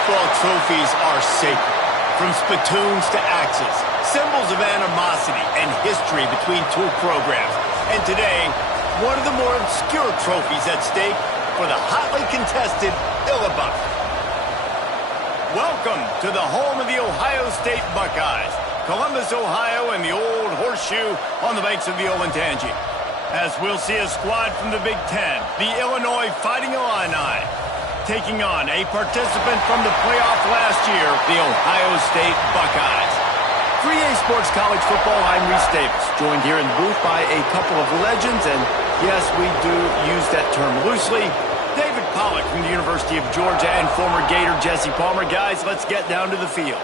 football trophies are sacred. From spittoons to axes, symbols of animosity and history between two programs. And today, one of the more obscure trophies at stake for the hotly contested Illinois. Welcome to the home of the Ohio State Buckeyes, Columbus, Ohio, and the old horseshoe on the banks of the Olentangy. As we'll see a squad from the Big Ten, the Illinois Fighting Illini, taking on a participant from the playoff last year, the Ohio State Buckeyes. 3A Sports College Football, I'm Reese Davis, joined here in the booth by a couple of legends, and yes, we do use that term loosely. David Pollack from the University of Georgia and former Gator Jesse Palmer. Guys, let's get down to the field.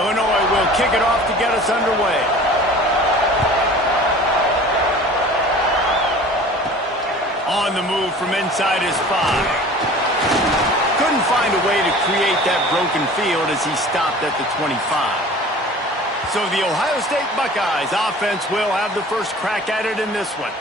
Illinois will kick it off to get us underway. On the move from inside his 5. Couldn't find a way to create that broken field as he stopped at the 25. So the Ohio State Buckeyes offense will have the first crack at it in this one.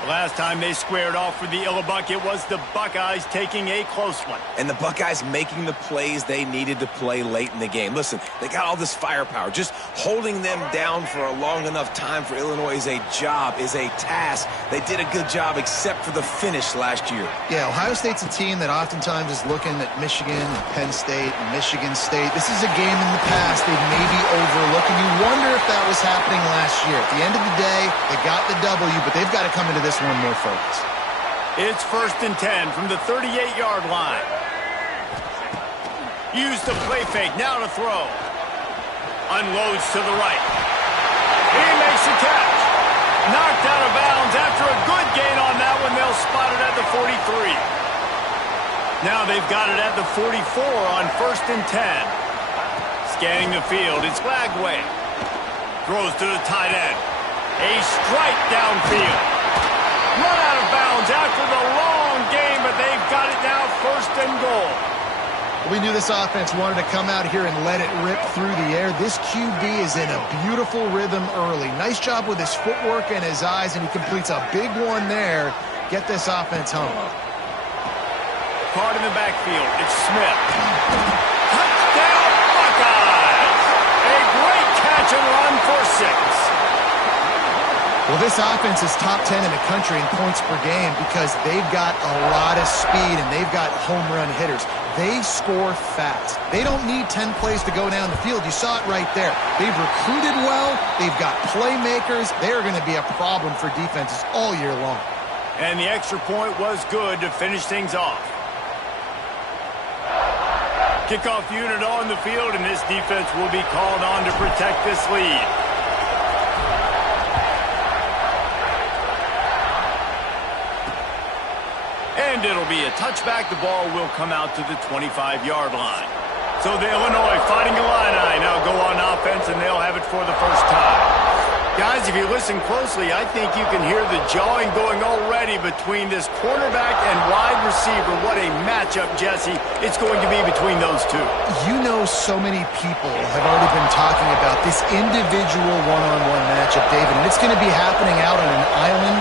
The last time they squared off for the Illinois, it was the Buckeyes taking a close one. And the Buckeyes making the plays they needed to play late in the game. Listen, they got all this firepower. Just holding them down for a long enough time for Illinois is a job, is a task. They did a good job except for the finish last year. Yeah, Ohio State's a team that oftentimes is looking at Michigan and Penn State and Michigan State. This is a game in the past they've maybe overlooked, and you wonder if that was happening last year. At the end of the day, they got the W, but they've got to come into this one more focused. It's 1st and 10 from the 38-yard line. Use the play fake, now to throw. Unloads to the right. He makes the catch. Knocked out of bounds after a good gain on that one. They'll spot it at the 43. Now they've got it at the 44 on 1st and 10. Scanning the field, it's Lagway. Throws to the tight end. A strike downfield. Run out of bounds after the long game, but they've got it now 1st and goal. We knew this offense wanted to come out here and let it rip through the air. This QB is in a beautiful rhythm early. Nice job with his footwork and his eyes, and he completes a big one there. Get this offense home. Card in the backfield. It's Smith. Touchdown, Buckeyes! A great catch and run for 6. Well, this offense is top 10 in the country in points per game because they've got a lot of speed and they've got home run hitters. They score fast. They don't need 10 plays to go down the field. You saw it right there. They've recruited well. They've got playmakers. They are going to be a problem for defenses all year long. And the extra point was good to finish things off. Kickoff unit on the field, and this defense will be called on to protect this lead. And it'll be a touchback. The ball will come out to the 25-yard line. So the Illinois Fighting Illini now go on offense, and they'll have it for the first time. Guys, if you listen closely, I think you can hear the jawing going already between this quarterback and wide receiver. What a matchup, Jesse, it's going to be between those two. You know, so many people have already been talking about this individual one-on-one matchup, David, and it's going to be happening out on an island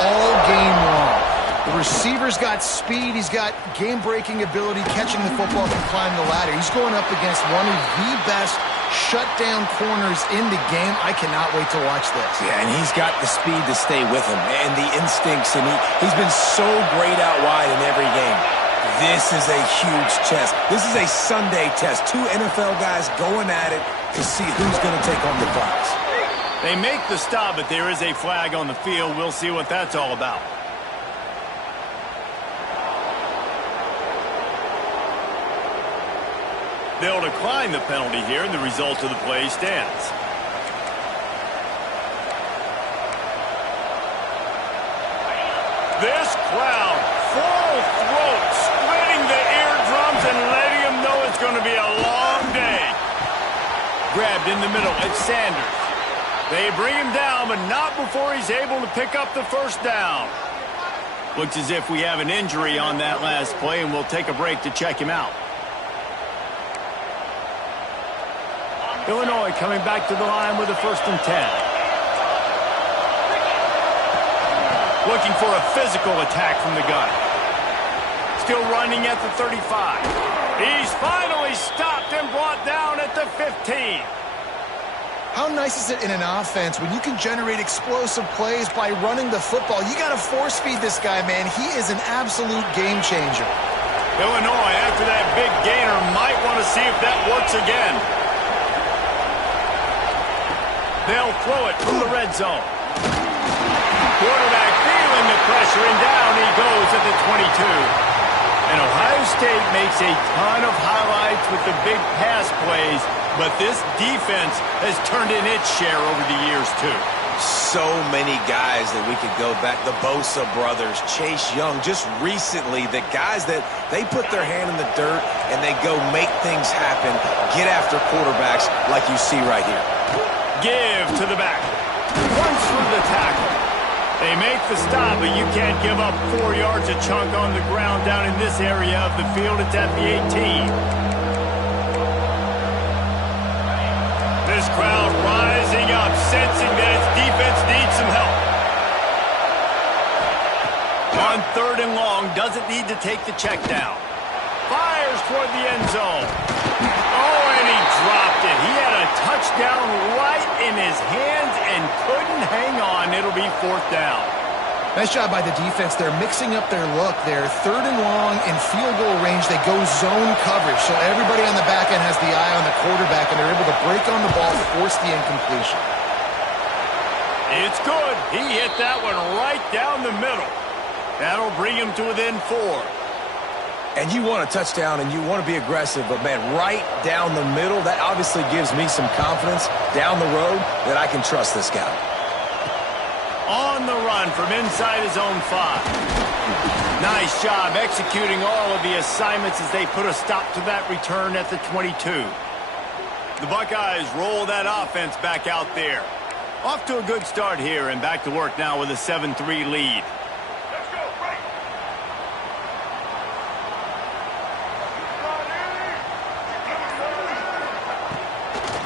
all game long. The receiver's got speed. He's got game-breaking ability, catching the football, can climb the ladder. He's going up against one of the best shutdown corners in the game. I cannot wait to watch this. Yeah, and he's got the speed to stay with him and the instincts, and he's been so great out wide in every game. This is a huge test. This is a Sunday test. Two NFL guys going at it to see who's going to take on the Bucs. They make the stop, but there is a flag on the field. We'll see what that's all about. They'll decline the penalty here, and the result of the play stands. This crowd, full throat, splitting the eardrums and letting them know it's going to be a long day. Grabbed in the middle, it's Sanders. They bring him down, but not before he's able to pick up the first down. Looks as if we have an injury on that last play, and we'll take a break to check him out. Illinois coming back to the line with a 1st and 10. Looking for a physical attack from the gun. Still running at the 35. He's finally stopped and brought down at the 15. How nice is it in an offense when you can generate explosive plays by running the football? You got to force feed this guy, man. He is an absolute game changer. Illinois, after that big gainer, might want to see if that works again. They'll throw it from the red zone. Quarterback feeling the pressure, and down he goes at the 22. And Ohio State makes a ton of highlights with the big pass plays, but this defense has turned in its share over the years, too. So many guys that we could go back. The Bosa brothers, Chase Young, just recently, the guys that they put their hand in the dirt and they go make things happen, get after quarterbacks like you see right here. Give to the back. Runs through the tackle. They make the stop, but you can't give up 4 yards a chunk on the ground down in this area of the field. It's at the 18. This crowd rising up, sensing that its defense needs some help. On 3rd and long, doesn't need to take the check down. Fires toward the end zone. Oh, and he dropped it. He had a touchdown right in his hands and couldn't hang on. It'll be 4th down. Nice job by the defense. They're mixing up their look. They're 3rd and long in field goal range. They go zone coverage. So everybody on the back end has the eye on the quarterback, and they're able to break on the ball, force the incompletion. It's good. He hit that one right down the middle. That'll bring him to within 4. And you want a touchdown and you want to be aggressive, but, man, right down the middle, that obviously gives me some confidence down the road that I can trust this guy. On the run from inside his own 5. Nice job executing all of the assignments as they put a stop to that return at the 22. The Buckeyes roll that offense back out there. Off to a good start here and back to work now with a 7-3 lead.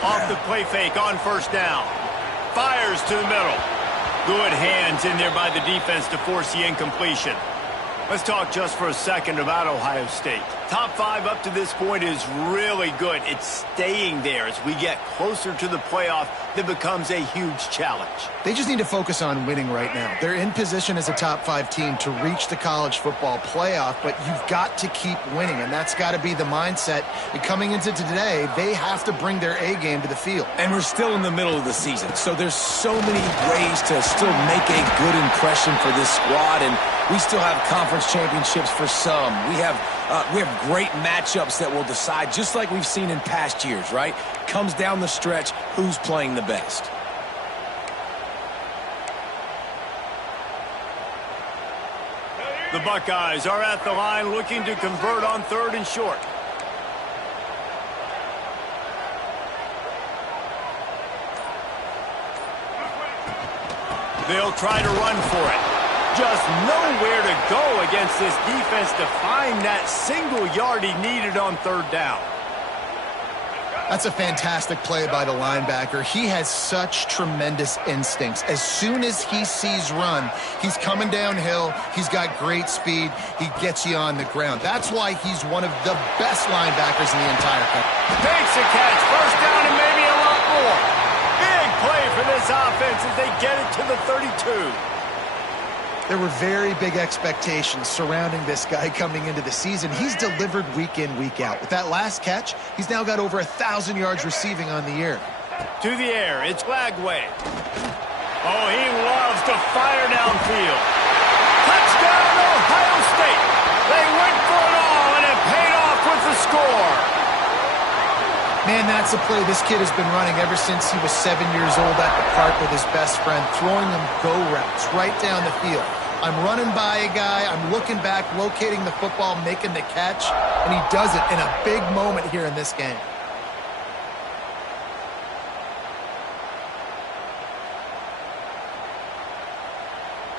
Off the play fake on 1st down. Fires to the middle. Good hands in there by the defense to force the incompletion. Let's talk just for a second about Ohio State. Top 5 up to this point is really good. It's staying there as we get closer to the playoff that becomes a huge challenge. They just need to focus on winning right now. They're in position as a top 5 team to reach the college football playoff, but you've got to keep winning, and that's got to be the mindset. And coming into today, they have to bring their A game to the field. And we're still in the middle of the season, so there's so many ways to still make a good impression for this squad, and we still have conference championships for some. We have great matchups that will decide, just like we've seen in past years, right? Comes down the stretch, who's playing the best. The Buckeyes are at the line looking to convert on 3rd and short. They'll try to run for it. Just nowhere to go against this defense to find that single yard he needed on 3rd down. That's a fantastic play by the linebacker. He has such tremendous instincts. As soon as he sees run, he's coming downhill. He's got great speed. He gets you on the ground. That's why he's one of the best linebackers in the entire country. Takes a catch. 1st down and maybe a lot more. Big play for this offense as they get it to the 32. There were very big expectations surrounding this guy coming into the season. He's delivered week in, week out. With that last catch, he's now got over 1,000 yards receiving on the year. To the air, it's Flagway. Oh, he loves to fire downfield. Touchdown, Ohio State. They went for it all, and it paid off with the score. Man, that's a play this kid has been running ever since he was 7 years old at the park with his best friend, throwing him go routes right down the field. I'm running by a guy, I'm looking back, locating the football, making the catch, and he does it in a big moment here in this game.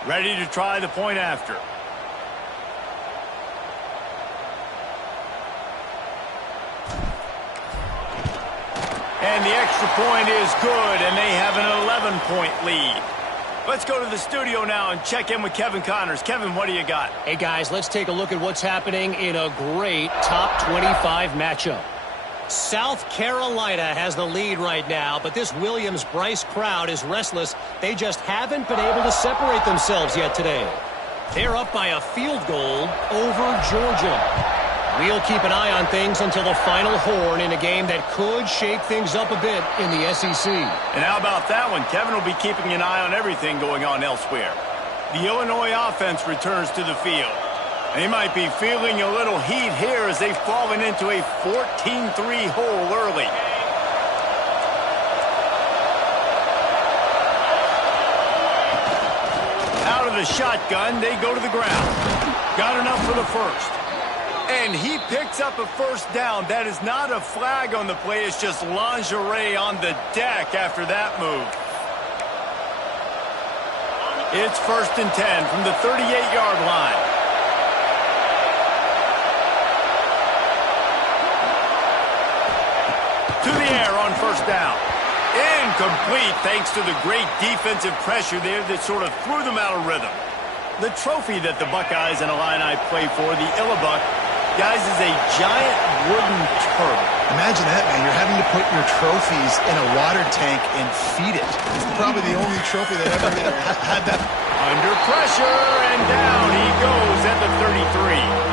Ready to try the point after. And the extra point is good, and they have an 11-point lead. Let's go to the studio now and check in with Kevin Connors. Kevin, what do you got? Hey, guys, let's take a look at what's happening in a great top 25 matchup. South Carolina has the lead right now, but this Williams-Brice crowd is restless. They just haven't been able to separate themselves yet today. They're up by a field goal over Georgia. We'll keep an eye on things until the final horn in a game that could shake things up a bit in the SEC. And how about that one? Kevin will be keeping an eye on everything going on elsewhere. The Illinois offense returns to the field. They might be feeling a little heat here as they've fallen into a 14-3 hole early. Out of the shotgun, they go to the ground. Got enough for the first. And he picks up a first down. That is not a flag on the play. It's just lingerie on the deck after that move. It's 1st and 10 from the 38-yard line. To the air on first down. Incomplete thanks to the great defensive pressure there that sort of threw them out of rhythm. The trophy that the Buckeyes and Illini play for, the Illibuck, guys, is a giant wooden turtle. Imagine that, man. You're having to put your trophies in a water tank and feed it. It's probably the only trophy that ever had that. Under pressure, and down he goes at the 33.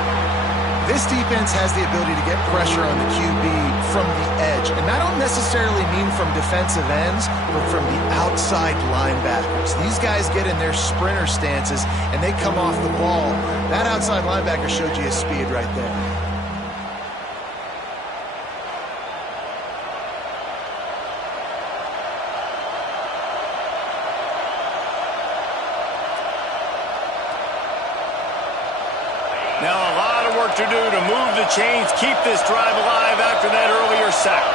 This defense has the ability to get pressure on the QB from the edge. And I don't necessarily mean from defensive ends, but from the outside linebackers. These guys get in their sprinter stances, and they come off the ball. That outside linebacker showed you his speed right there. Now a lot of work to do to move the chains, keep this drive alive after that earlier sack.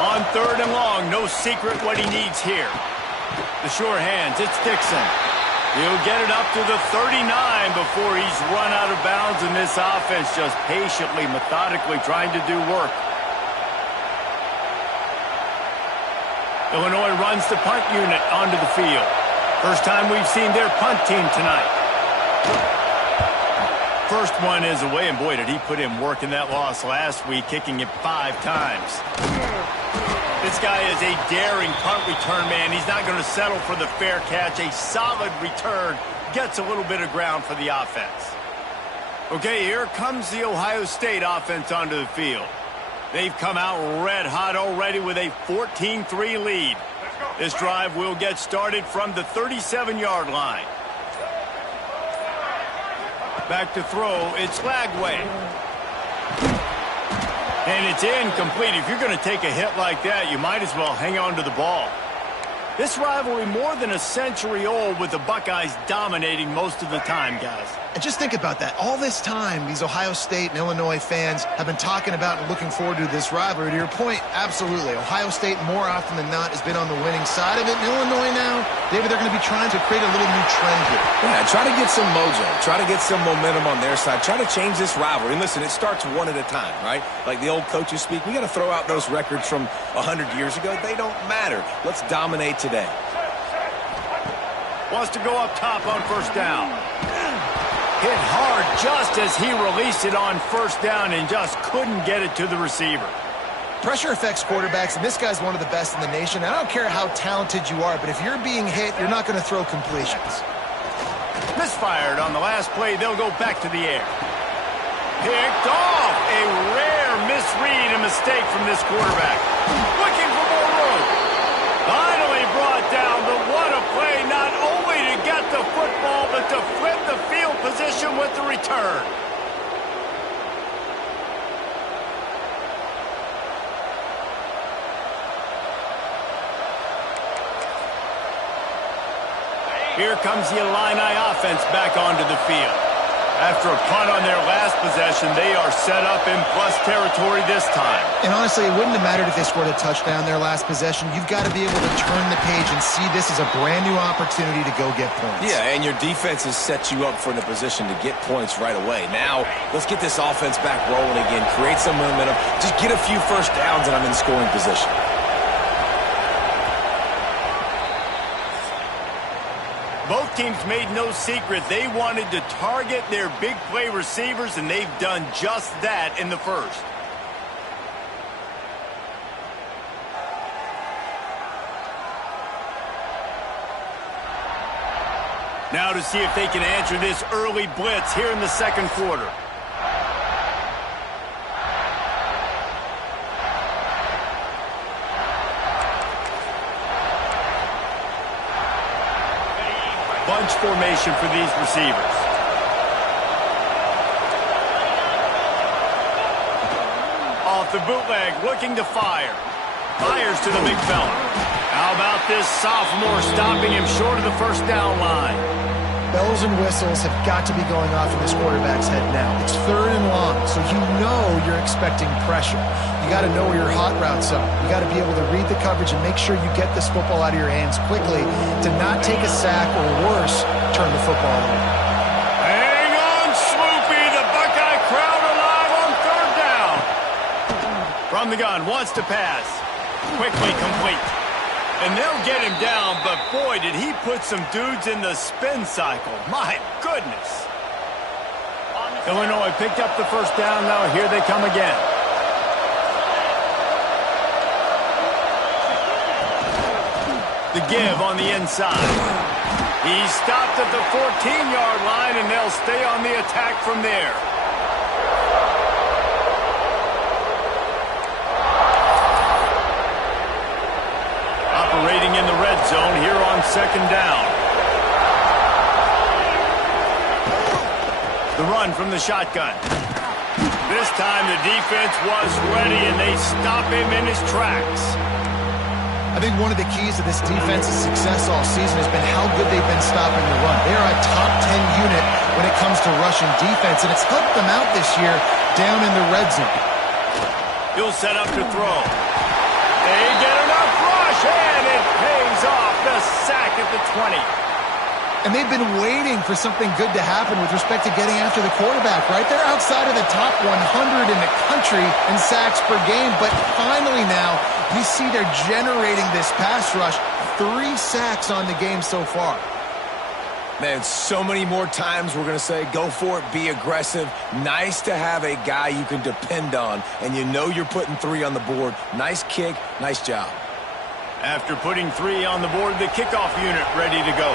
On 3rd and long, no secret what he needs here. The sure hands, it's Dixon. He'll get it up to the 39 before he's run out of bounds, and this offense just patiently, methodically trying to do work. Illinois runs the punt unit onto the field. First time we've seen their punt team tonight. First one is away, and boy, did he put in work in that loss last week, kicking it 5 times. This guy is a daring punt return man. He's not going to settle for the fair catch. A solid return gets a little bit of ground for the offense. Okay, here comes the Ohio State offense onto the field. They've come out red hot already with a 14-3 lead. This drive will get started from the 37-yard line. Back to throw, it's Lagway. And it's incomplete. If you're going to take a hit like that, you might as well hang on to the ball. This rivalry more than a century old, with the Buckeyes dominating most of the time, guys. And just think about that. All this time, these Ohio State and Illinois fans have been talking about and looking forward to this rivalry. To your point, absolutely. Ohio State, more often than not, has been on the winning side of it. In Illinois now, David, they're going to be trying to create a little new trend here. Yeah, try to get some mojo. Try to get some momentum on their side. Try to change this rivalry. And listen, it starts one at a time, right? Like the old coaches speak, we got to throw out those records from 100 years ago. They don't matter. Let's dominate today. Wants to go up top on first down. Hit hard just as he released it on first down and just couldn't get it to the receiver. Pressure affects quarterbacks, and this guy's one of the best in the nation. I don't care how talented you are, but if you're being hit, you're not going to throw completions. Misfired on the last play. They'll go back to the air. Picked off. A rare misread and mistake from this quarterback. Looking for more room. Finally brought down, but what a play, not only to get the football, but to flip the field position with the return. Here comes the Illini offense back onto the field. After a punt on their last possession, they are set up in plus territory this time. And honestly, it wouldn't have mattered if they scored a touchdown their last possession. You've got to be able to turn the page and see this as a brand new opportunity to go get points. Yeah, and your defense has set you up for the position to get points right away. Now, let's get this offense back rolling again, create some momentum, just get a few first downs, and I'm in scoring position. Both teams made no secret they wanted to target their big play receivers, and they've done just that in the first. Now to see if they can answer this early blitz here in the second quarter. Bunch formation for these receivers. Off the bootleg, looking to fire. Fires to the big fella. How about this sophomore stopping him short of the first down line? Bells and whistles have got to be going off in this quarterback's head now. It's third and long, so you know you're expecting pressure. You got to know where your hot routes are. You got to be able to read the coverage and make sure you get this football out of your hands quickly to not take a sack or worse, turn the football over. Hang on, Swoopy. The Buckeye crowd alive on third down. From the gun, wants to pass. Quickly complete. And they'll get him down, but boy, did he put some dudes in the spin cycle. My goodness. Illinois picked up the first down. Now here they come again. The give on the inside. He stopped at the 14-yard line, and they'll stay on the attack from there. Operating in the red zone here on second down. The run from the shotgun. This time the defense was ready, and they stop him in his tracks. I think one of the keys to this defense's success all season has been how good they've been stopping the run. They are a top 10 unit when it comes to rushing defense, and it's helped them out this year down in the red zone. He'll set up to throw. They get enough rush, and it pays off. The sack at the 20. And they've been waiting for something good to happen with respect to getting after the quarterback, right? They're outside of the top 100 in the country in sacks per game, but finally now you see they're generating this pass rush. 3 sacks on the game so far. Man, so many more times we're going to say, go for it, be aggressive. Nice to have a guy you can depend on, and you know you're putting 3 on the board. Nice kick, nice job. After putting 3 on the board, the kickoff unit ready to go.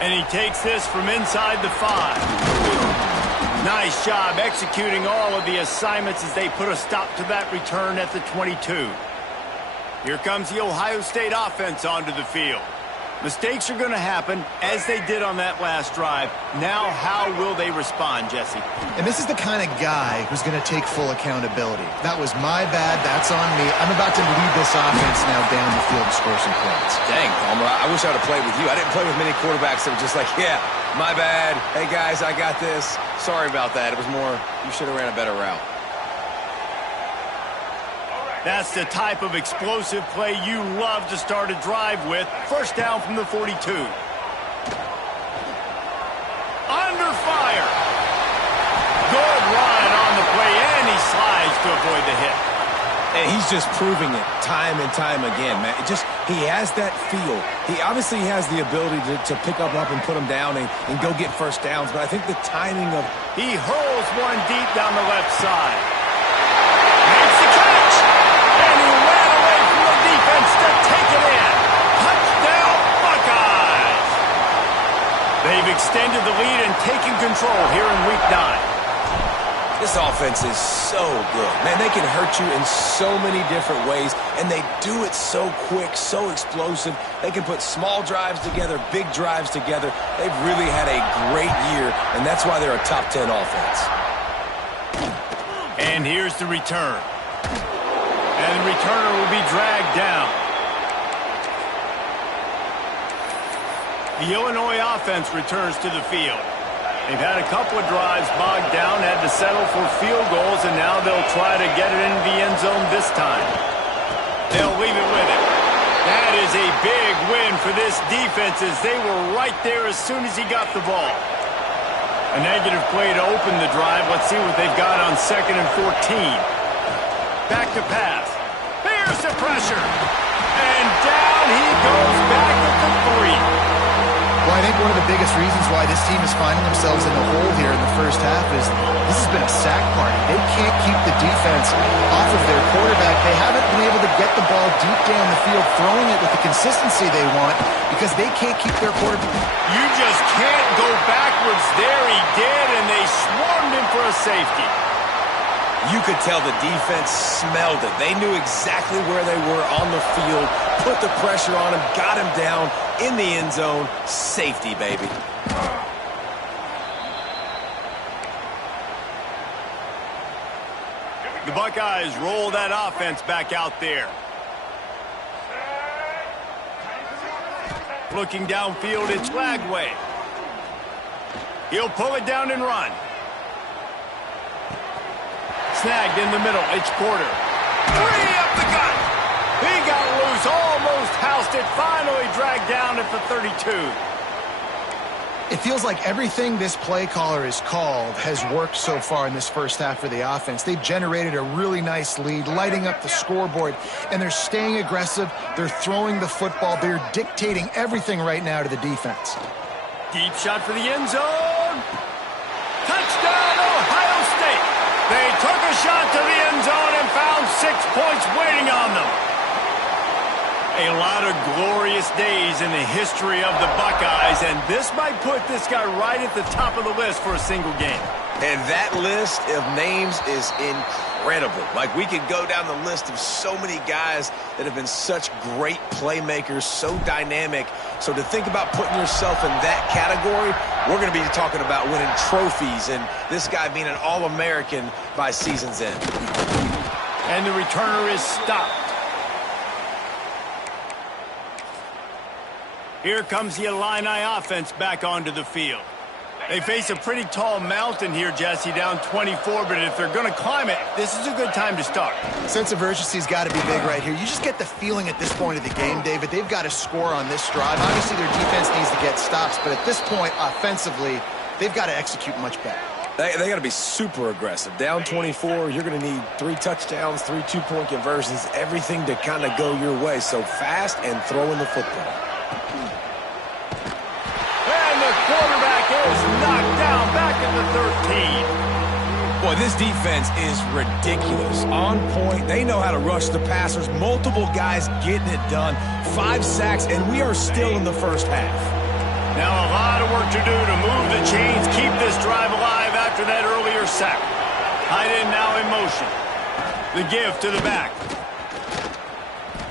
And he takes this from inside the 5. Nice job executing all of the assignments as they put a stop to that return at the 22. Here comes the Ohio State offense onto the field. Mistakes are going to happen, as they did on that last drive. Now, how will they respond, Jesse? And this is the kind of guy who's going to take full accountability. That was my bad. That's on me. I'm about to lead this offense now down the field to score some points. Dang, Palmer, I wish I would have played with you. I didn't play with many quarterbacks that were just like, yeah, my bad. Hey, guys, I got this. Sorry about that. It was more, you should have ran a better route. That's the type of explosive play you love to start a drive with. First down from the 42. Under fire. Good run on the play, and he slides to avoid the hit. And he's just proving it time and time again, man. He has that feel. He obviously has the ability to pick up and put him down and go get first downs, but I think the timing of... He hurls one deep down the left side. Makes the catch! And he ran away from the defense to take it in. Touchdown, Buckeyes! They've extended the lead and taken control here in Week 9. This offense is so good. Man, they can hurt you in so many different ways, and they do it so quick, so explosive. They can put small drives together, big drives together. They've really had a great year, and that's why they're a top 10 offense. And here's the return. And the returner will be dragged down. The Illinois offense returns to the field. They've had a couple of drives bogged down, had to settle for field goals, and now they'll try to get it into the end zone this time. They'll leave it with it. That is a big win for this defense as they were right there as soon as he got the ball. A negative play to open the drive. Let's see what they've got on 2nd and 14. Back to pass. Here's the pressure. And down he goes back at the 3. Well, I think one of the biggest reasons why this team is finding themselves in the hole here in the first half is this has been a sack party. They can't keep the defense off of their quarterback. They haven't been able to get the ball deep down the field, throwing it with the consistency they want because they can't keep their quarterback. You just can't go backwards. There he did, and they swarmed him for a safety. You could tell the defense smelled it. They knew exactly where they were on the field, put the pressure on him, got him down in the end zone. Safety, baby. The Buckeyes roll that offense back out there. Looking downfield, it's Lagway. He'll pull it down and run. Snagged in the middle, it's Porter. 3 up the gut. He got loose, almost housed it, finally dragged down at the 32. It feels like everything this play caller has called has worked so far in this first half for the offense. They've generated a really nice lead, lighting up the scoreboard, and they're staying aggressive. They're throwing the football. They're dictating everything right now to the defense. Deep shot for the end zone. Touchdown, Ohio State. They took a shot to the end zone and found 6 points waiting on them. A lot of glorious days in the history of the Buckeyes, and this might put this guy right at the top of the list for a single game. And that list of names is incredible. Like, we could go down the list of so many guys that have been such great playmakers, so dynamic. So to think about putting yourself in that category, we're going to be talking about winning trophies and this guy being an All-American by season's end. And the returner is stopped. Here comes the Illini offense back onto the field. They face a pretty tall mountain here, Jesse, down 24, but if they're going to climb it, this is a good time to start. Sense of urgency's got to be big right here. You just get the feeling at this point of the game, David, they've got to score on this drive. Obviously, their defense needs to get stops, but at this point, offensively, they've got to execute much better. They got to be super aggressive. Down 24, you're going to need 3 touchdowns, 3 two-point conversions, everything to kind of go your way. So fast and throwing the football. And the quarterback is knocked down back at the 13. Boy, this defense is ridiculous. On point. They know how to rush the passers. Multiple guys getting it done. 5 sacks, and we are still in the first half. Now a lot of work to do to move the chains, keep this drive alive after that earlier sack. Tight end now in motion. The give to the back.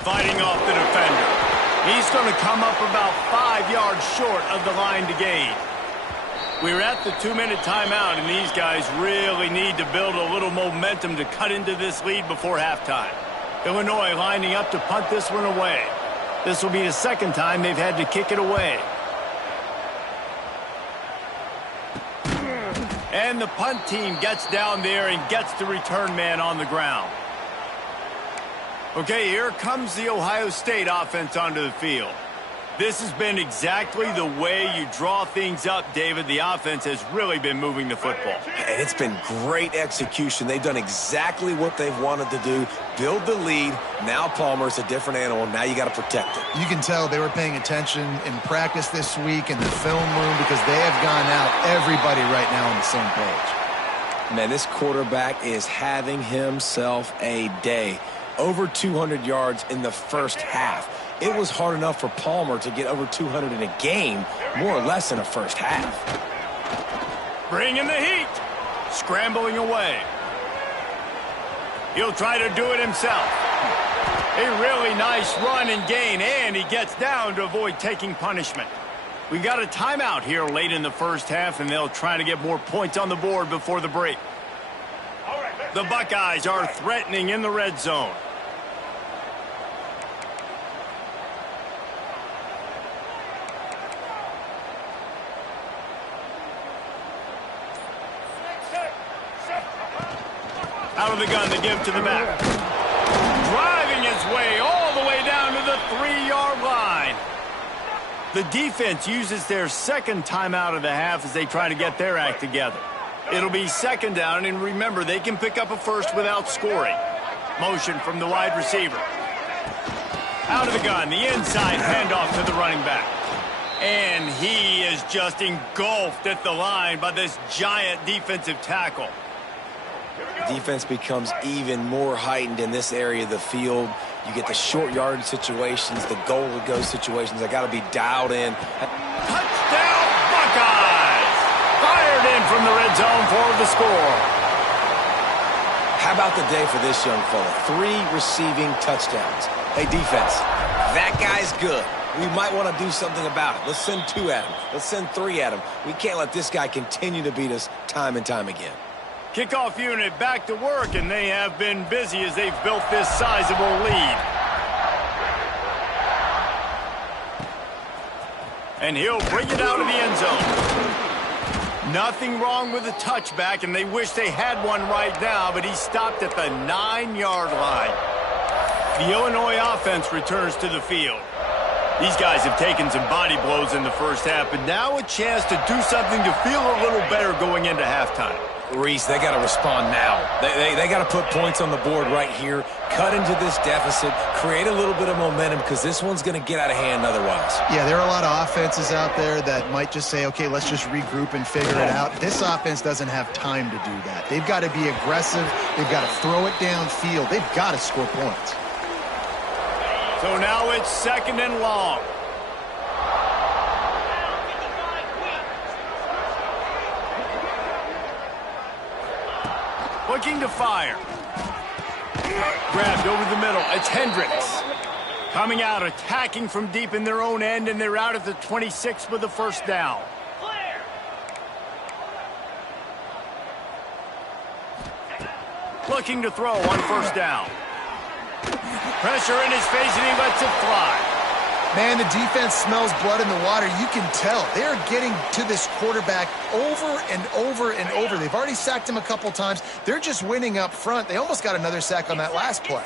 Fighting off the defender. He's going to come up about 5 yards short of the line to gain. We're at the 2-minute timeout, and these guys really need to build a little momentum to cut into this lead before halftime. Illinois lining up to punt this one away. This will be the second time they've had to kick it away. And the punt team gets down there and gets the return man on the ground. Okay, here comes the Ohio State offense onto the field. This has been exactly the way you draw things up, David. The offense has really been moving the football. And it's been great execution. They've done exactly what they've wanted to do. Build the lead. Now Palmer's a different animal. Now you got to protect it. You can tell they were paying attention in practice this week in the film room because they have gone out, everybody right now on the same page. Man, this quarterback is having himself a day. Over 200 yards in the first half. It was hard enough for Palmer to get over 200 in a game, more or less in a first half. Bringing the heat. Scrambling away. He'll try to do it himself. A really nice run and gain, and he gets down to avoid taking punishment. We got a timeout here late in the first half, and they'll try to get more points on the board before the break. The Buckeyes are threatening in the red zone. Out of the gun, they give to the back. Driving his way all the way down to the 3-yard line. The defense uses their second timeout of the half as they try to get their act together. It'll be second down, and remember, they can pick up a first without scoring. Motion from the wide receiver. Out of the gun, the inside handoff to the running back. And he is just engulfed at the line by this giant defensive tackle. Defense becomes even more heightened in this area of the field. You get the short yardage situations, the goal-to-go situations. They got to be dialed in. Touchdown, Buckeyes! Fired in from the red zone for the score. How about the day for this young fella? 3 receiving touchdowns. Hey, defense, that guy's good. We might want to do something about it. Let's send 2 at him. Let's send 3 at him. We can't let this guy continue to beat us time and time again. Kickoff unit back to work, and they have been busy as they've built this sizable lead. And he'll bring it out of the end zone. Nothing wrong with the touchback, and they wish they had one right now, but he stopped at the 9-yard line. The Illinois offense returns to the field. These guys have taken some body blows in the first half, but now a chance to do something to feel a little better going into halftime. Reese, they got to respond now. They got to put points on the board right here, cut into this deficit, create a little bit of momentum, because this one's going to get out of hand otherwise. Yeah, there are a lot of offenses out there that might just say, okay, let's just regroup and figure it out. This offense doesn't have time to do that. They've got to be aggressive. They've got to throw it downfield. They've got to score points. So now it's second and long. Looking to fire. Grabbed over the middle. It's Hendricks. Coming out, attacking from deep in their own end, and they're out at the 26 with the first down. Looking to throw on first down. Pressure in his face, and he lets it fly. Man, the defense smells blood in the water. You can tell. They're getting to this quarterback over and over and over. They've already sacked him a couple times. They're just winning up front. They almost got another sack on that last play.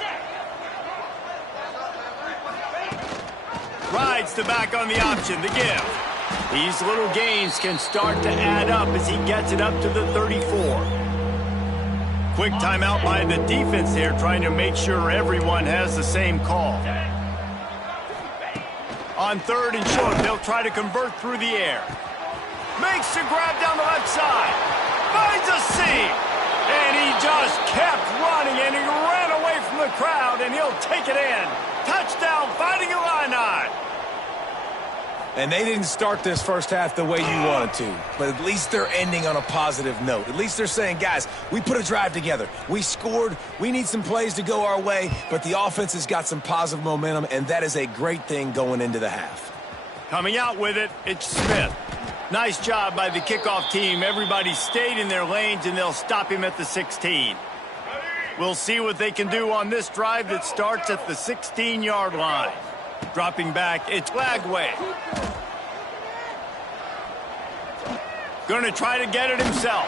Rides the back on the option, the give. These little gains can start to add up as he gets it up to the 34. Quick timeout by the defense there, trying to make sure everyone has the same call. On third and short, they'll try to convert through the air. Makes the grab down the left side. Finds a seam. And he just kept running, and he ran away from the crowd, and he'll take it in. Touchdown, Fighting Illini. And they didn't start this first half the way you wanted to, but at least they're ending on a positive note. At least they're saying, guys, we put a drive together. We scored. We need some plays to go our way, but the offense has got some positive momentum, and that is a great thing going into the half. Coming out with it, it's Smith. Nice job by the kickoff team. Everybody stayed in their lanes, and they'll stop him at the 16. We'll see what they can do on this drive that starts at the 16-yard line. Dropping back, it's Lagway. Going to try to get it himself.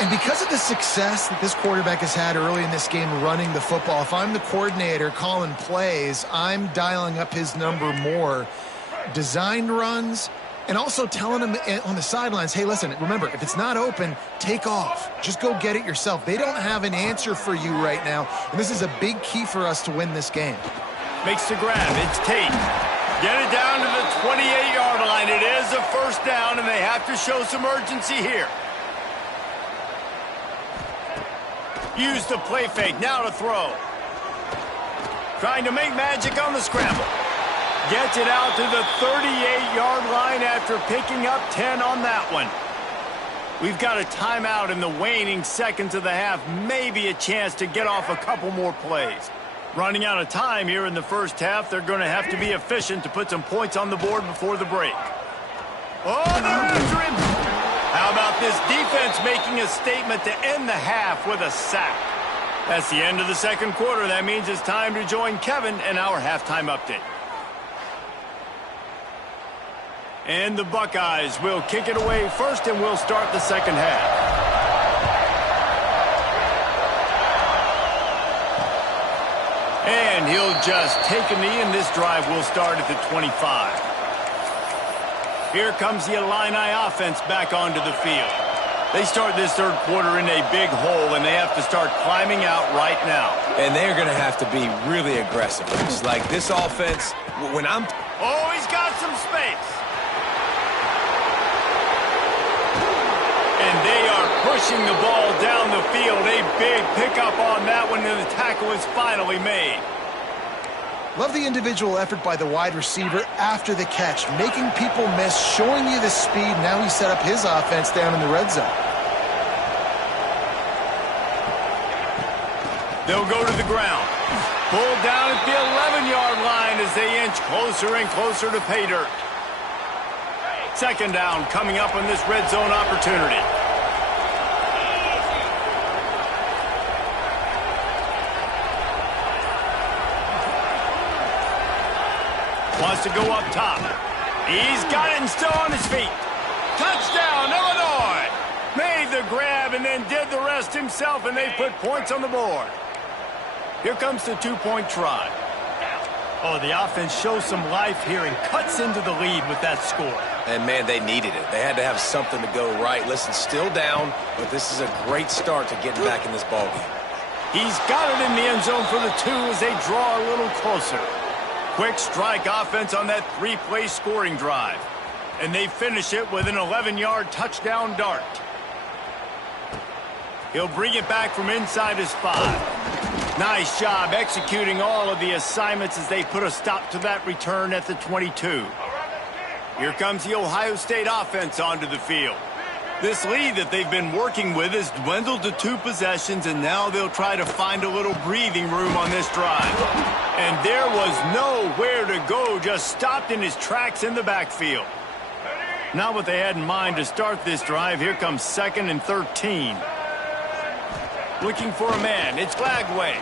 And because of the success that this quarterback has had early in this game running the football, if I'm the coordinator calling plays, I'm dialing up his number more. Designed runs, and also telling him on the sidelines, hey, listen, remember, if it's not open, take off. Just go get it yourself. They don't have an answer for you right now, and this is a big key for us to win this game. Makes the grab. It's Tate. Get it down to the 28-yard line. It is a first down, and they have to show some urgency here. Use the play fake. Now to throw. Trying to make magic on the scramble. Gets it out to the 38-yard line after picking up 10 on that one. We've got a timeout in the waning seconds of the half. Maybe a chance to get off a couple more plays. Running out of time here in the first half. They're going to have to be efficient to put some points on the board before the break. Oh, they're after him. How about this defense making a statement to end the half with a sack? That's the end of the second quarter. That means it's time to join Kevin in our halftime update. And the Buckeyes will kick it away first, and we'll start the second half. just take a knee, and this drive will start at the 25. Here comes the Illini offense back onto the field. They start this third quarter in a big hole, and they have to start climbing out right now. And they're going to have to be really aggressive. It's like this offense, when I'm... Oh, he's got some space. And they are pushing the ball down the field. A big pickup on that one, and the tackle is finally made. Love the individual effort by the wide receiver after the catch, making people miss, showing you the speed. Now he set up his offense down in the red zone. They'll go to the ground. Pulled down at the 11-yard line as they inch closer and closer to pay dirt. Second down coming up on this red zone opportunity. Wants to go up top. He's got it and still on his feet. Touchdown, Illinois! Made the grab and then did the rest himself, and they put points on the board. Here comes the two-point try. Oh, the offense shows some life here and cuts into the lead with that score. And, man, they needed it. They had to have something to go right. Listen, still down, but this is a great start to getting back in this ballgame. He's got it in the end zone for the two as they draw a little closer. Quick strike offense on that three-play scoring drive. And they finish it with an 11-yard touchdown dart. He'll bring it back from inside his 5. Nice job executing all of the assignments as they put a stop to that return at the 22. Here comes the Ohio State offense onto the field. This lead that they've been working with has dwindled to 2 possessions, and now they'll try to find a little breathing room on this drive. And there was nowhere to go, just stopped in his tracks in the backfield. Not what they had in mind to start this drive. Here comes 2nd and 13. Looking for a man. It's Glagway.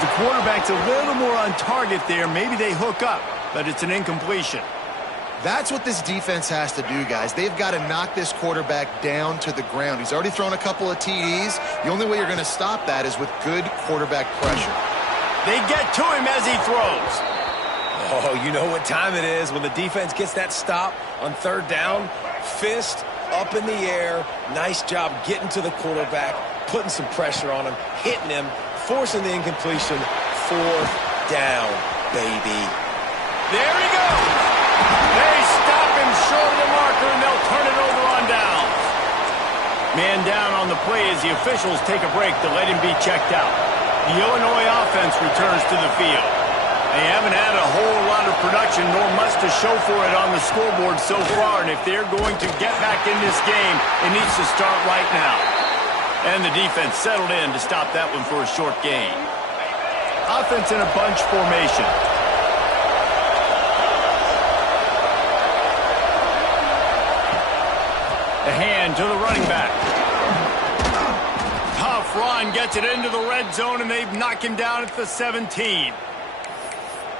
The quarterback's a little more on target there. Maybe they hook up, but it's an incompletion. That's what this defense has to do, guys. They've got to knock this quarterback down to the ground. He's already thrown a couple of TDs. The only way you're going to stop that is with good quarterback pressure. They get to him as he throws. Oh, you know what time it is when the defense gets that stop on third down. Fist up in the air. Nice job getting to the quarterback, putting some pressure on him, hitting him, forcing the incompletion. 4th down, baby. There he goes. They stop him short of the marker, and they'll turn it over on downs. Man down on the play as the officials take a break to let him be checked out. The Illinois offense returns to the field. They haven't had a whole lot of production, nor much to show for it on the scoreboard so far, and if they're going to get back in this game, it needs to start right now. And the defense settled in to stop that one for a short gain. Offense in a bunch formation. The hand to the running back. Tough run, gets it into the red zone, and they've knocked him down at the 17.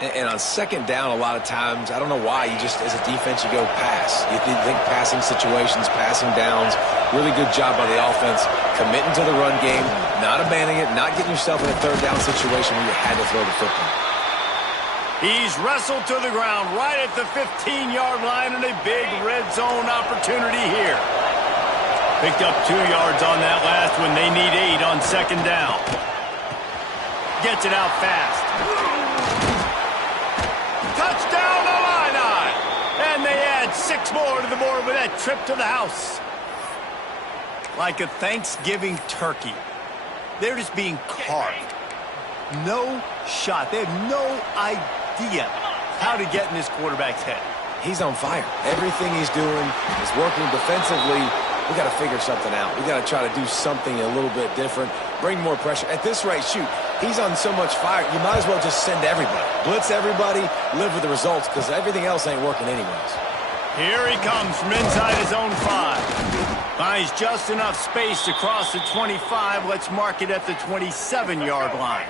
And on second down, a lot of times, I don't know why, you just, as a defense, you go pass. You think passing situations, passing downs. Really good job by the offense, committing to the run game, not abandoning it, not getting yourself in a third down situation where you had to throw the football. He's wrestled to the ground right at the 15-yard line, and a big red zone opportunity here. Picked up 2 yards on that last one. They need 8 on second down. Gets it out fast. Touchdown, Illini! And they add 6 more to the board with that trip to the house. Like a Thanksgiving turkey. They're just being carved. No shot. They have no idea how to get in this quarterback's head. He's on fire. Everything he's doing is working defensively. We got to figure something out. We got to try to do something a little bit different. Bring more pressure. At this rate, shoot, he's on so much fire, you might as well just send everybody. Blitz everybody, live with the results, because everything else ain't working anyways. Here he comes from inside his own 5. Finds just enough space to cross the 25. Let's mark it at the 27-yard line.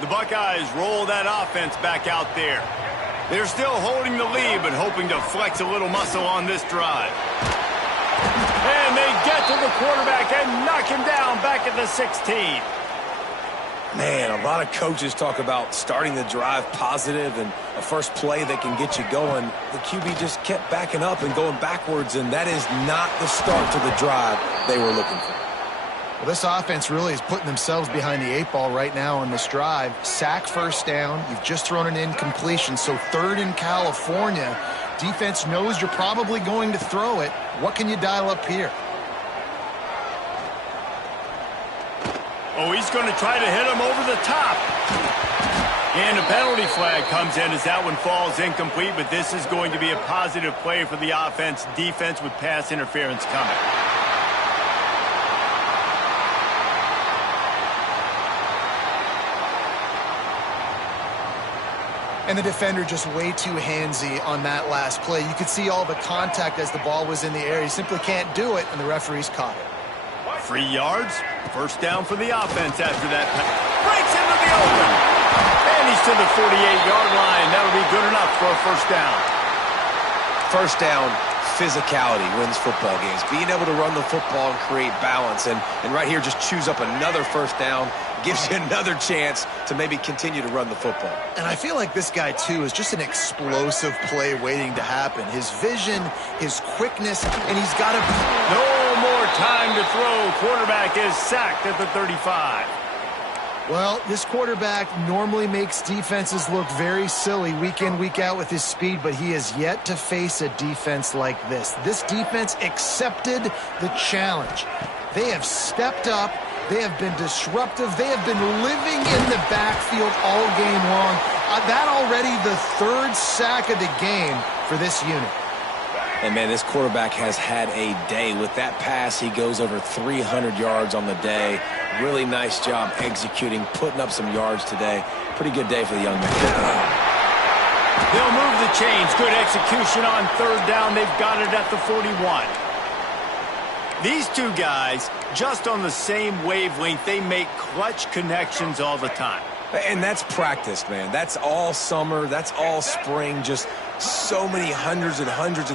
The Buckeyes roll that offense back out there. They're still holding the lead, but hoping to flex a little muscle on this drive. And they get to the quarterback and knock him down back at the 16. Man, a lot of coaches talk about starting the drive positive and a first play that can get you going. The QB just kept backing up and going backwards, and that is not the start to the drive they were looking for. Well, this offense really is putting themselves behind the 8 ball right now on this drive. Sack first down. You've just thrown an incompletion, so 3rd in California. Defense knows you're probably going to throw it. What can you dial up here? Oh, he's going to try to hit him over the top. And a penalty flag comes in as that one falls incomplete, but this is going to be a positive play for the offense. Defense with pass interference coming. And the defender just way too handsy on that last play. You could see all the contact as the ball was in the air. He simply can't do it, and the referee's caught it. 3 yards. First down for the offense after that. Breaks into the open. And he's to the 48-yard line. That'll be good enough for a first down. First down, physicality wins football games. Being able to run the football and create balance. And right here, just choose up another first down. Gives you another chance to maybe continue to run the football. And I feel like this guy, too, is just an explosive play waiting to happen. His vision, his quickness, and he's got to... No more time to throw. Quarterback is sacked at the 35. Well, this quarterback normally makes defenses look very silly week in, week out with his speed, but he has yet to face a defense like this. This defense accepted the challenge. They have stepped up. They have been disruptive. They have been living in the backfield all game long. That already the 3rd sack of the game for this unit. And, man, this quarterback has had a day. With that pass, he goes over 300 yards on the day. Really nice job executing, putting up some yards today. Pretty good day for the young man. They'll move the chains. Good execution on 3rd down. They've got it at the 41. These two guys, just on the same wavelength, they make clutch connections all the time. And that's practice, man. That's all summer. That's all spring. Just so many hundreds and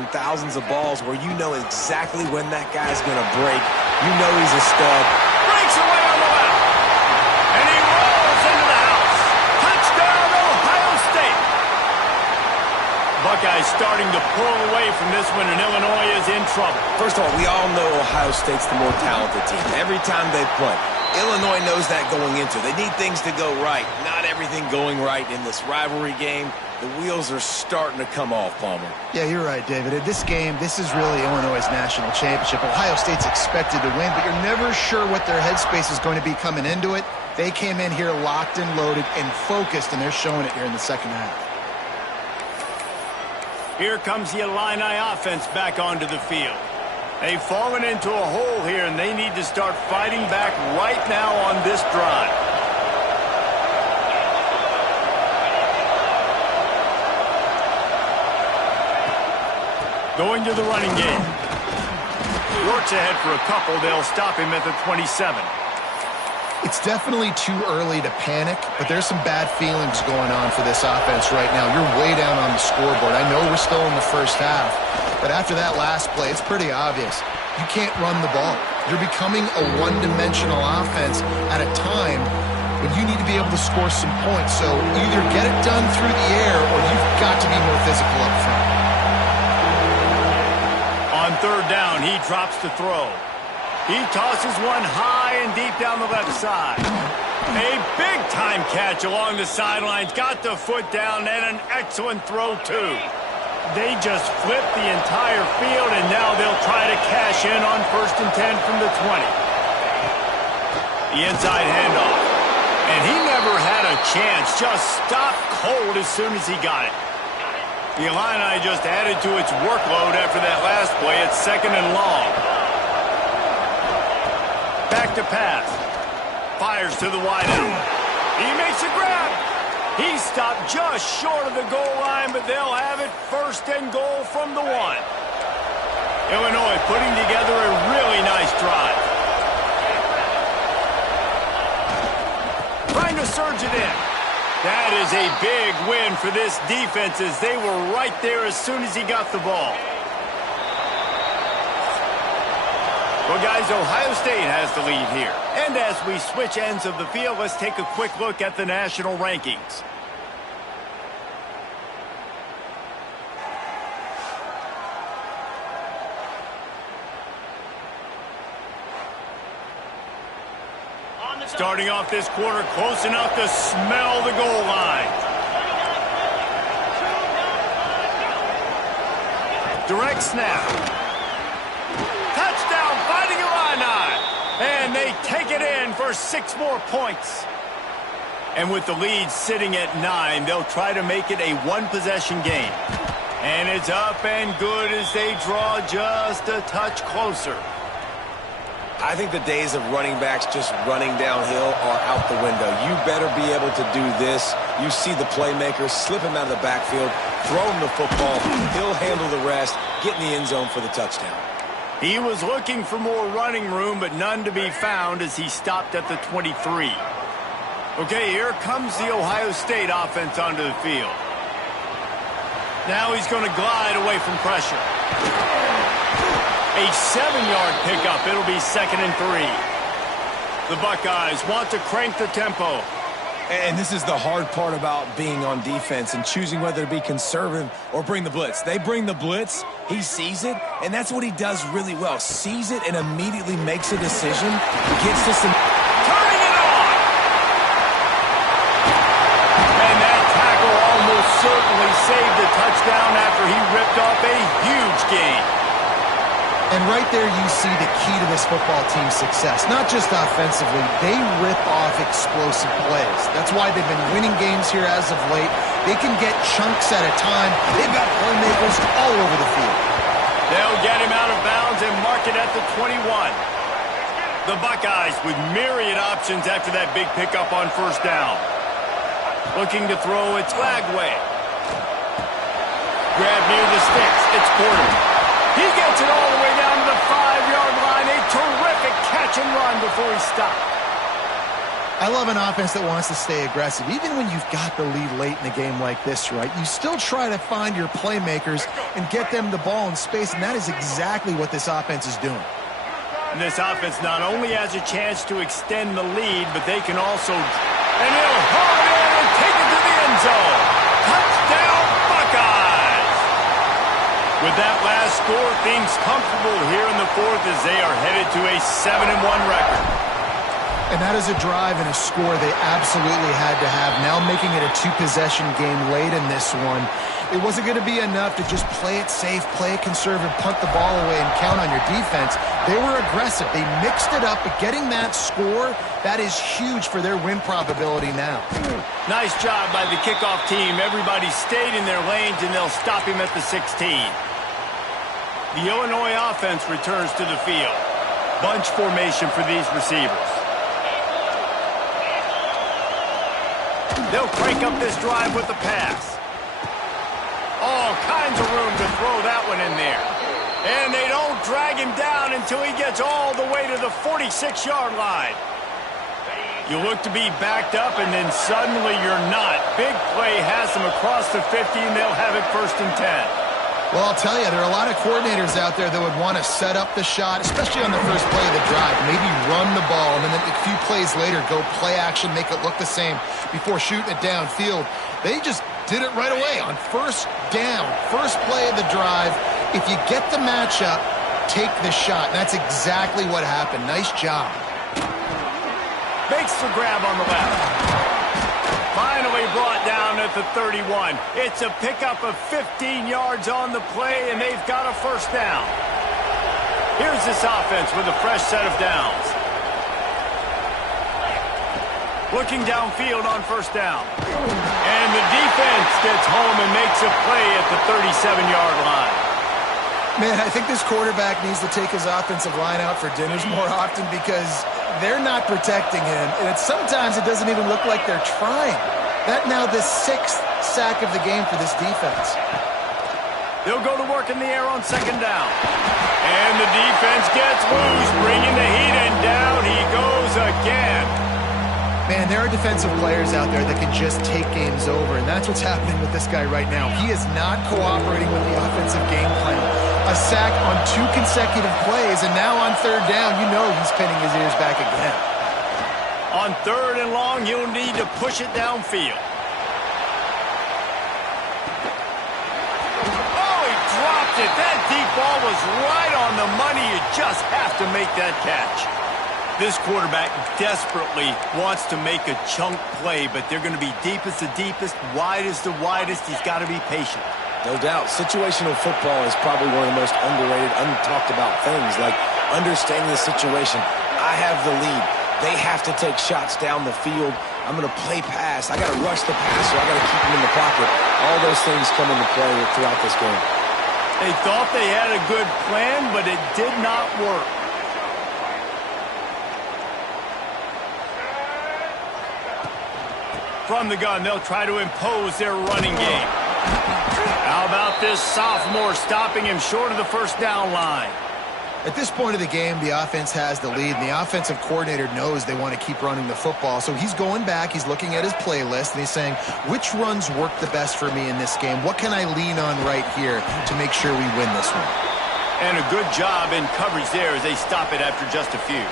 thousands of balls where you know exactly when that guy's going to break. You know he's a stud. Breaks away on the left. And he rolls into the house. Touchdown, Ohio State. Buckeyes starting to pull away from this one, and Illinois is in trouble. First of all, we all know Ohio State's the more talented team. Every time they play, Illinois knows that going into. They need things to go right. Not everything going right in this rivalry game. The wheels are starting to come off, Palmer. Yeah, you're right, David. In this game, this is really Illinois' national championship. Ohio State's expected to win, but you're never sure what their headspace is going to be coming into it. They came in here locked and loaded and focused, and they're showing it here in the second half. Here comes the Illini offense back onto the field. They've fallen into a hole here, and they need to start fighting back right now on this drive. Going to the running game. Works ahead for a couple. They'll stop him at the 27. It's definitely too early to panic, but there's some bad feelings going on for this offense right now. You're way down on the scoreboard. I know we're still in the first half, but after that last play, it's pretty obvious. You can't run the ball. You're becoming a one-dimensional offense at a time when you need to be able to score some points. So either get it done through the air or you've got to be more physical up front. On 3rd down, he drops to throw. He tosses one high and deep down the left side. A big-time catch along the sidelines. Got the foot down and an excellent throw, too. They just flipped the entire field, and now they'll try to cash in on 1st and 10 from the 20. The inside handoff. And he never had a chance. Just stopped cold as soon as he got it. The Illini just added to its workload after that last play. It's 2nd and long. Back to pass. Fires to the wide end. He makes a grab. He stopped just short of the goal line, but they'll have it 1st and goal from the 1. Illinois putting together a really nice drive. Trying to surge it in. That is a big win for this defense as they were right there as soon as he got the ball. Well, guys, Ohio State has the lead here. And as we switch ends of the field, let's take a quick look at the national rankings. Starting off this quarter, close enough to smell the goal line. Direct snap. Touchdown, Fighting Illini. And they take it in for 6 more points. And with the lead sitting at 9, they'll try to make it a one-possession game. And it's up and good as they draw just a touch closer. I think the days of running backs just running downhill are out the window. You better be able to do this. You see the playmaker, slip him out of the backfield, throw him the football. He'll handle the rest, get in the end zone for the touchdown. He was looking for more running room, but none to be found as he stopped at the 23. Okay, here comes the Ohio State offense onto the field. Now he's going to glide away from pressure. A 7-yard pickup. It'll be 2nd and 3. The Buckeyes want to crank the tempo. And this is the hard part about being on defense and choosing whether to be conservative or bring the blitz. They bring the blitz, he sees it, and that's what he does really well. Sees it and immediately makes a decision. Gets to some... Turning it on! And that tackle almost certainly saved the touchdown after he ripped off a huge gain. And right there you see the key to this football team's success. Not just offensively, they rip off explosive plays. That's why they've been winning games here as of late. They can get chunks at a time. They've got playmakers all over the field. They'll get him out of bounds and mark it at the 21. The Buckeyes with myriad options after that big pickup on 1st down. Looking to throw, it's Lagway. Grab near the sticks, it's Porter. He gets it all the way down to the 5-yard line. A terrific catch and run before he stopped. I love an offense that wants to stay aggressive. Even when you've got the lead late in a game like this, right, you still try to find your playmakers and get them the ball in space, and that is exactly what this offense is doing. And this offense not only has a chance to extend the lead, but they can also... And he'll haul it in and take it to the end zone. Touchdown, Buckeyes! With that last score, things comfortable here in the 4th as they are headed to a 7-1 record. And that is a drive and a score they absolutely had to have. Now making it a 2-possession game late in this one. It wasn't going to be enough to just play it safe, play it conservative, punt the ball away, and count on your defense. They were aggressive. They mixed it up, but getting that score, that is huge for their win probability now. Nice job by the kickoff team. Everybody stayed in their lanes, and they'll stop him at the 16. The Illinois offense returns to the field. Bunch formation for these receivers. They'll crank up this drive with the pass. All kinds of room to throw that one in there. And they don't drag him down until he gets all the way to the 46-yard line. You look to be backed up, and then suddenly you're not. Big play has them across the 50, and they'll have it 1st and 10. Well, I'll tell you, there are a lot of coordinators out there that would want to set up the shot, especially on the first play of the drive. Maybe run the ball, and then a few plays later, go play action, make it look the same before shooting it downfield. They just did it right away on 1st down, first play of the drive. If you get the matchup, take the shot. That's exactly what happened. Nice job. Makes the grab on the left. Finally brought down at the 31. It's a pickup of 15 yards on the play, and they've got a 1st down. Here's this offense with a fresh set of downs. Looking downfield on 1st down. And the defense gets home and makes a play at the 37-yard line. Man, I think this quarterback needs to take his offensive line out for dinners more often because they're not protecting him. And sometimes it doesn't even look like they're trying. That now the 6th sack of the game for this defense. They'll go to work in the air on 2nd down. And the defense gets loose, bringing the heat, and down he goes again. Man, there are defensive players out there that can just take games over, and that's what's happening with this guy right now. He is not cooperating with the offensive game plan. a sack on 2 consecutive plays, and now on 3rd down, you know he's pinning his ears back again. On 3rd and long, he'll need to push it downfield. Oh, he dropped it. That deep ball was right on the money. You just have to make that catch. This quarterback desperately wants to make a chunk play, but they're going to be deepest the deepest, widest the widest. He's got to be patient. No doubt. Situational football is probably one of the most underrated, untalked about things, like understanding the situation. I have the lead. They have to take shots down the field. I'm going to play pass. I got to rush the passer. I got to keep him in the pocket. All those things come into play throughout this game. They thought they had a good plan, but it did not work. From the gun, they'll try to impose their running game. How about this sophomore stopping him short of the 1st down line? At this point of the game, the offense has the lead, and the offensive coordinator knows they want to keep running the football. So he's going back, he's looking at his playlist, and he's saying, which runs work the best for me in this game? What can I lean on right here to make sure we win this one? And a good job in coverage there as they stop it after just a few.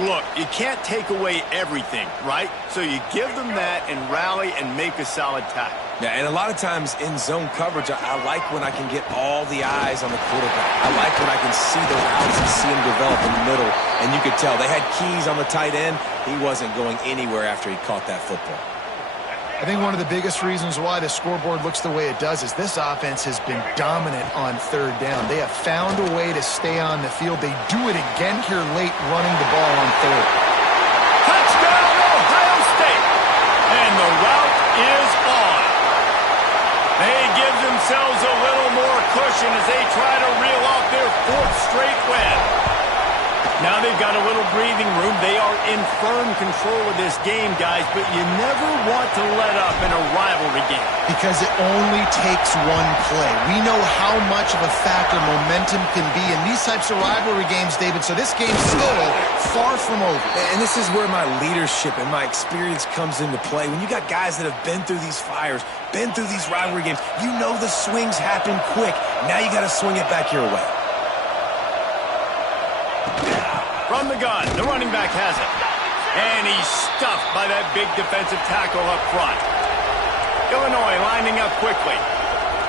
Look, you can't take away everything, right? So you give them that and rally and make a solid tackle. Yeah, and a lot of times in zone coverage, I like when I can get all the eyes on the quarterback. I like when I can see the routes and see him develop in the middle. And you could tell they had keys on the tight end. He wasn't going anywhere after he caught that football. I think one of the biggest reasons why the scoreboard looks the way it does is this offense has been dominant on 3rd down. They have found a way to stay on the field. They do it again here late, running the ball on 3rd. Touchdown, Ohio State! And the route is on. They give themselves a little more cushion as they try to reel off their 4th straight win. Now they've got a little breathing room. They are in firm control of this game, guys, but you never want to let up in a rivalry game. Because it only takes one play. We know how much of a factor momentum can be in these types of rivalry games, David, so this game's still far from over. And this is where my leadership and my experience comes into play. When you got guys that have been through these fires, been through these rivalry games, you know the swings happen quick. Now you got to swing it back your way. From the gun, the running back has it. And he's stuffed by that big defensive tackle up front. Illinois lining up quickly.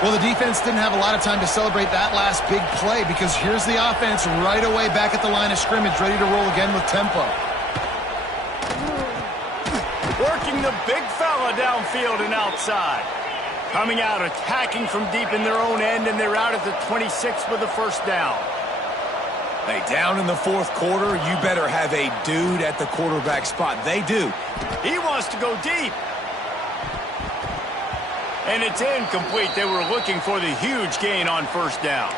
Well, the defense didn't have a lot of time to celebrate that last big play because here's the offense right away back at the line of scrimmage, ready to roll again with tempo. Working the big fella downfield and outside. Coming out, attacking from deep in their own end, and they're out at the 26 with the 1st down. Hey, down in the 4th quarter, you better have a dude at the quarterback spot. They do. He wants to go deep. And it's incomplete. They were looking for the huge gain on 1st down.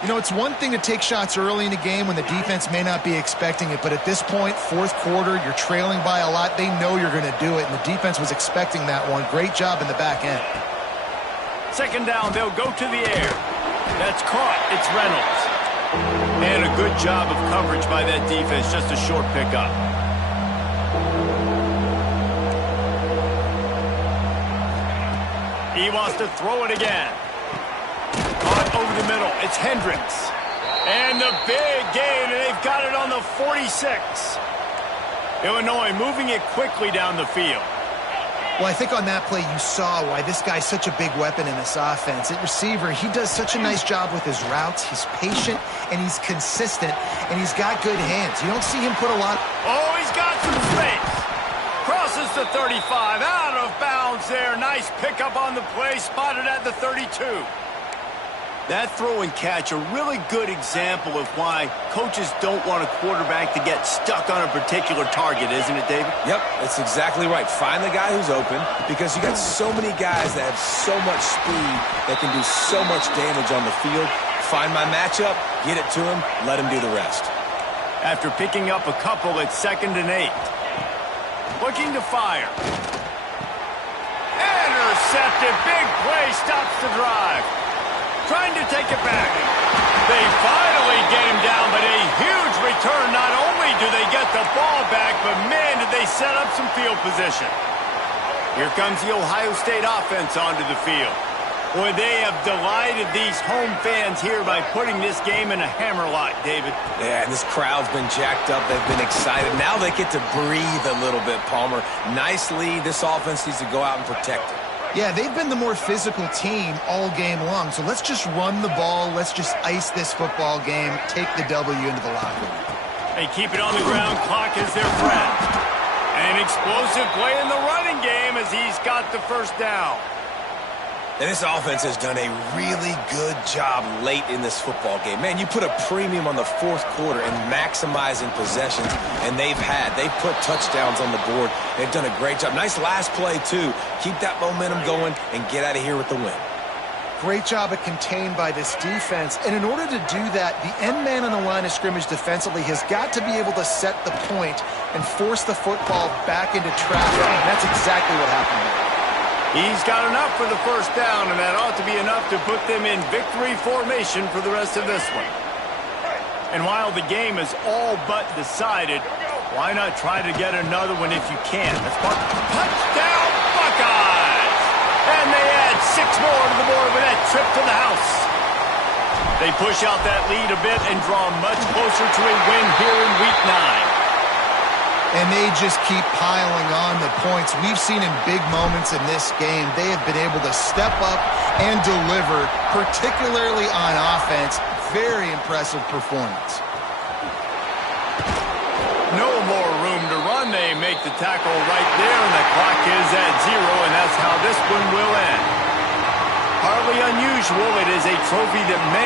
You know, it's one thing to take shots early in the game when the defense may not be expecting it, but at this point, 4th quarter, you're trailing by a lot. They know you're going to do it, and the defense was expecting that one. Great job in the back end. 2nd down, they'll go to the air. That's caught. It's Reynolds. And a good job of coverage by that defense, just a short pickup. He wants to throw it again. Caught over the middle. It's Hendricks. And the big gain, and they've got it on the 46. Illinois moving it quickly down the field. Well, I think on that play you saw why this guy's such a big weapon in this offense. At receiver, he does such a nice job with his routes. He's patient, and he's consistent, and he's got good hands. You don't see him put a lot... Oh, he's got some space. Crosses the 35, out of bounds there. Nice pickup on the play, spotted at the 32. That throw and catch, a really good example of why coaches don't want a quarterback to get stuck on a particular target, isn't it, David? Yep, that's exactly right. Find the guy who's open because you got so many guys that have so much speed that can do so much damage on the field. Find my matchup, get it to him, let him do the rest. After picking up a couple, it's 2nd and 8. Looking to fire. Intercepted. Big play stops the drive. Trying to take it back. They finally get him down, but a huge return. Not only do they get the ball back, but man, did they set up some field position. Here comes the Ohio State offense onto the field. Boy, they have delighted these home fans here by putting this game in a hammerlock, David. Yeah, and this crowd's been jacked up. They've been excited. Now they get to breathe a little bit, Palmer. Nice lead. This offense needs to go out and protect it. Yeah, they've been the more physical team all game long. So let's just run the ball. Let's just ice this football game. Take the W into the locker room. They keep it on the ground. Clock is their friend. An explosive play in the running game as he's got the first down. And this offense has done a really good job late in this football game. Man, you put a premium on the fourth quarter and maximizing possessions, and they've put touchdowns on the board. They've done a great job. Nice last play, too. Keep that momentum going and get out of here with the win. Great job at contained by this defense. And in order to do that, the end man on the line of scrimmage defensively has got to be able to set the point and force the football back into traffic. And that's exactly what happened here. He's got enough for the first down, and that ought to be enough to put them in victory formation for the rest of this one. And while the game is all but decided, why not try to get another one if you can? That's touchdown Buckeyes! And they add 6 more to the board with that trip to the house. They push out that lead a bit and draw much closer to a win here in Week 9. And they just keep piling on the points. We've seen in big moments in this game, they have been able to step up and deliver, particularly on offense. Very impressive performance. No more room to run. They make the tackle right there, and the clock is at 0, and that's how this one will end. Hardly unusual. It is a trophy that many